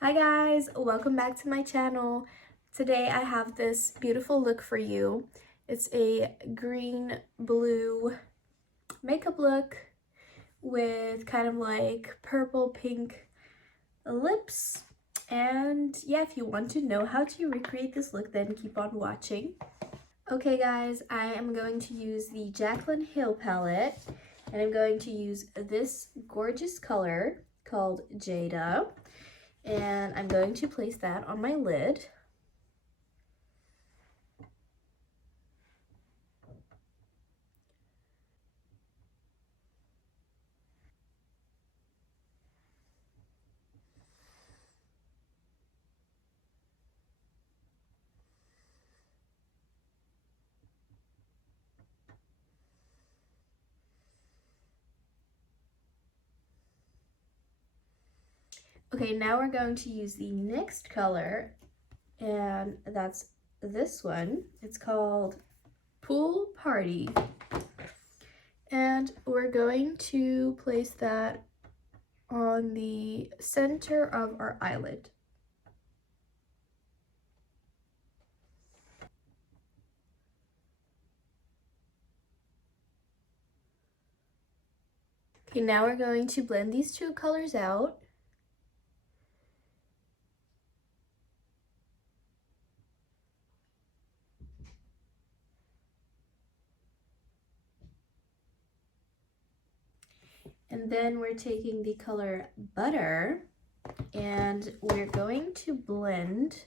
Hi guys, welcome back to my channel. Today I have this beautiful look for you. It's a green blue makeup look with kind of like purple pink lips. And yeah, if you want to know how to recreate this look, then keep on watching. Okay guys, I am going to use the Jaclyn Hill palette, and I'm going to use this gorgeous color called Jada. And I'm going to place that on my lid. Okay, now we're going to use the next color, and that's this one. It's called Pool Party. And we're going to place that on the center of our eyelid. Okay, now we're going to blend these two colors out. And then we're taking the color Butter, and we're going to blend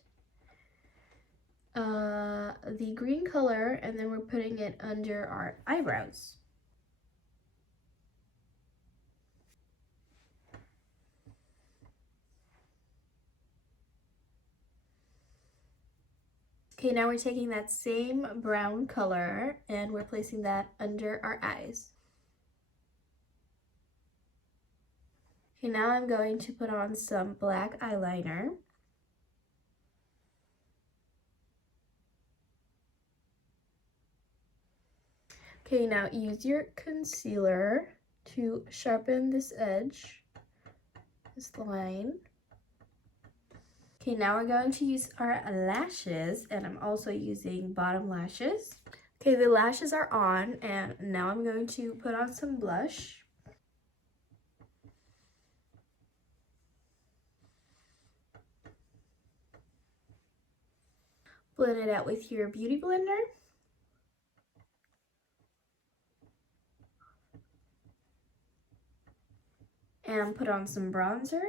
the green color, and then we're putting it under our eyebrows. Okay, now we're taking that same brown color and we're placing that under our eyes. Okay, now I'm going to put on some black eyeliner. Okay, now use your concealer to sharpen this edge, this line. Okay, now we're going to use our lashes, and I'm also using bottom lashes. Okay, the lashes are on, and now I'm going to put on some blush. Blend it out with your beauty blender. And put on some bronzer.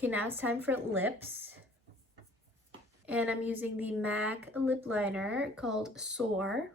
Okay, now it's time for lips. And I'm using the MAC lip liner called Soar.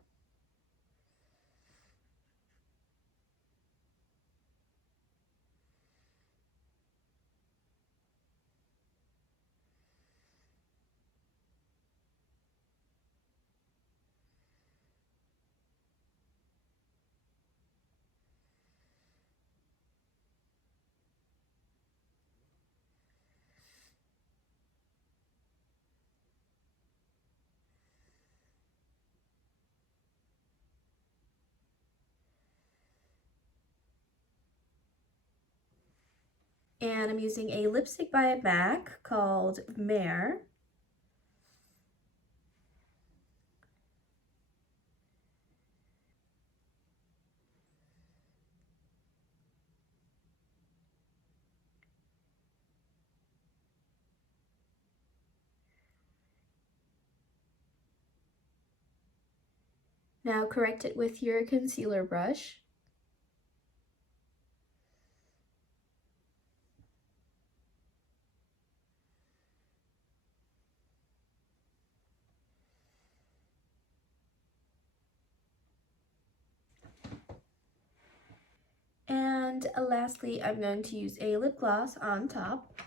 And I'm using a lipstick by MAC called Mehr. Now correct it with your concealer brush. And lastly, I'm going to use a lip gloss on top.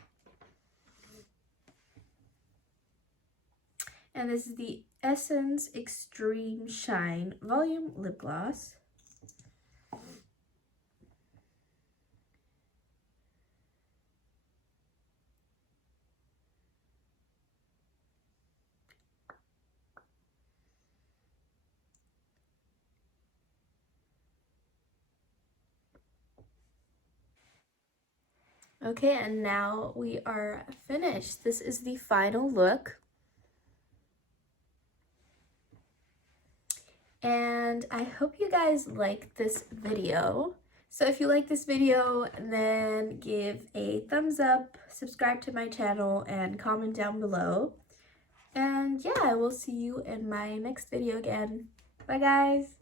And this is the Essence Extreme Shine Volume Lip Gloss. Okay, and now we are finished. This is the final look. And I hope you guys like this video. So if you like this video, then give a thumbs up, subscribe to my channel, and comment down below. And yeah, I will see you in my next video again. Bye guys!